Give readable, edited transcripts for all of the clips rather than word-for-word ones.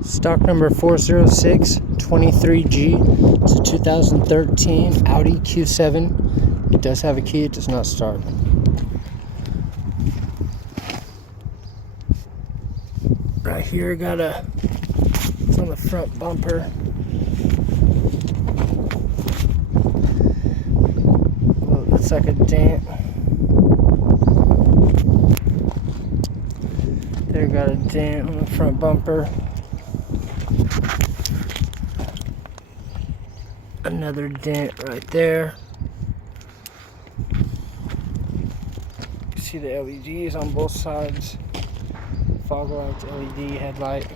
Stock number 40623G. It's a 2013 Audi Q7. It does have a key, it does not start. Right here, it's on the front bumper. Well, it looks like a dent. There, got a dent on the front bumper. Another dent right there. You can see the LEDs on both sides. Fog lights, LED headlight.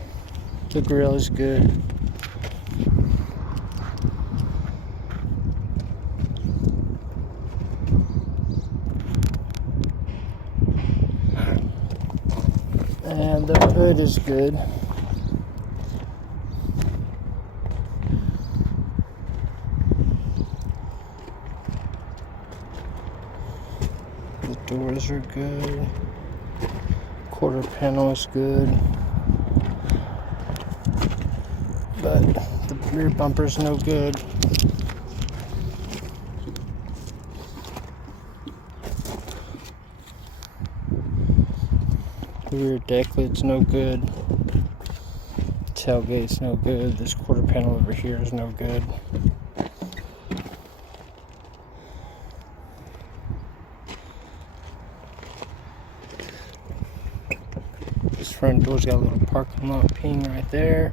The grill is good. And the hood is good. The doors are good. Quarter panel is good. But the rear bumper's no good. The rear deck lid's no good. Tailgate's no good. This quarter panel over here is no good. This front door's got a little parking lot ping right there.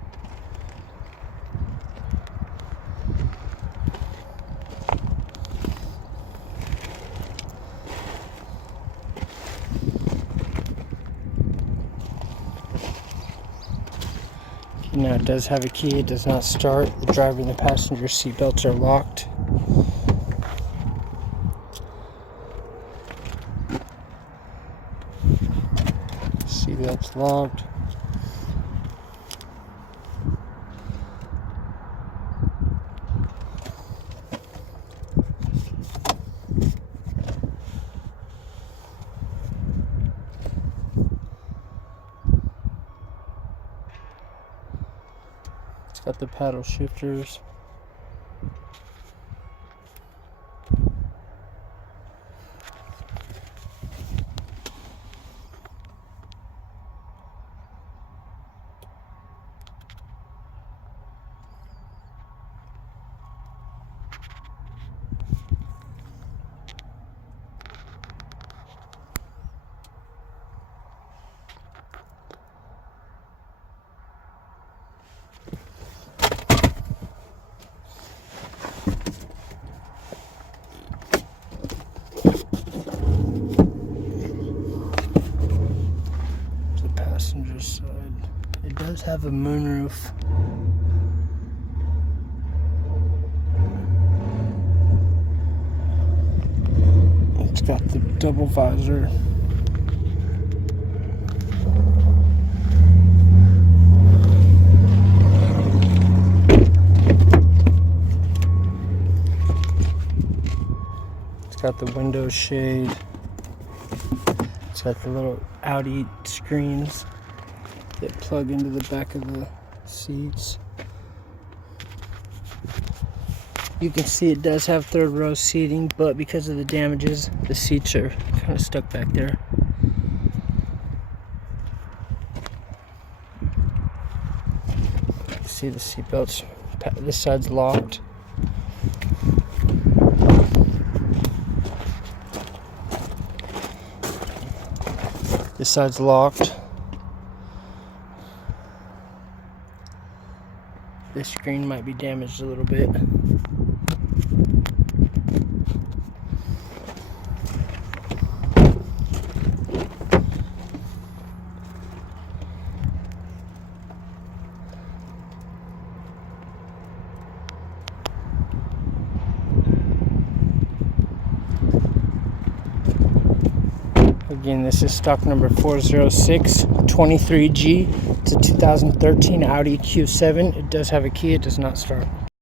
Now it does have a key, it does not start. The driver and the passenger seat belts are locked. Seat belts locked. It's got the paddle shifters. Passenger side. It does have a moonroof. It's got the double visor. It's got the window shade. It's got the little Audi screens that plug into the back of the seats. You can see it does have third row seating, but because of the damages, the seats are kind of stuck back there. See the seat belts. This side's locked. This side's locked. This screen might be damaged a little bit. Again, this is stock number 40623G. It's a 2013 Audi Q7. It does have a key, it does not start.